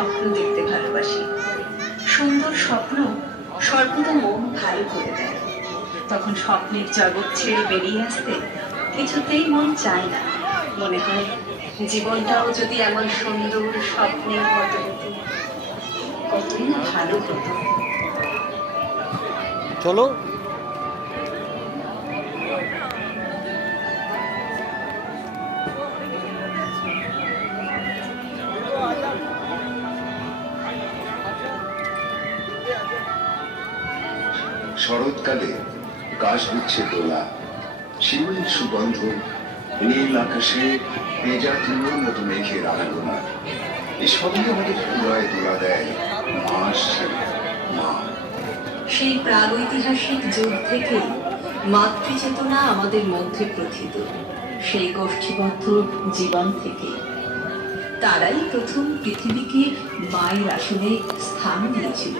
স্বপ্ন দেখতে ভালোবাসি। সুন্দর স্বপ্ন সর্বদা মন ভালো করে দেয়। তখন স্বপ্নের জগৎ ছেড়ে বেরিয়ে আসতে কিছুতেই মন চায় না। মনে হয় জীবনটাও যদি এমন সুন্দর স্বপ্নের মতো হতো, কতই না ভালো হতো। চলো। শরৎকালে কাশগুচ্ছে দোলা, শিউলির সুগন্ধ, নীল আকাশে ভেজা তুলোর মতো মেঘের আনাগোনা, এসবই আমাদের হৃদয়ে দোলা দেয় মাস ছেড়ে মা। সেই প্রাগৈতিহাসিক যুগ থেকেই মাতৃচেতনা আমাদের মধ্যে প্রথিত। সেই গোষ্ঠীবদ্ধ জীবন থেকে তারাই প্রথম পৃথিবীকে মায়ের আসনে স্থান দিয়েছিল।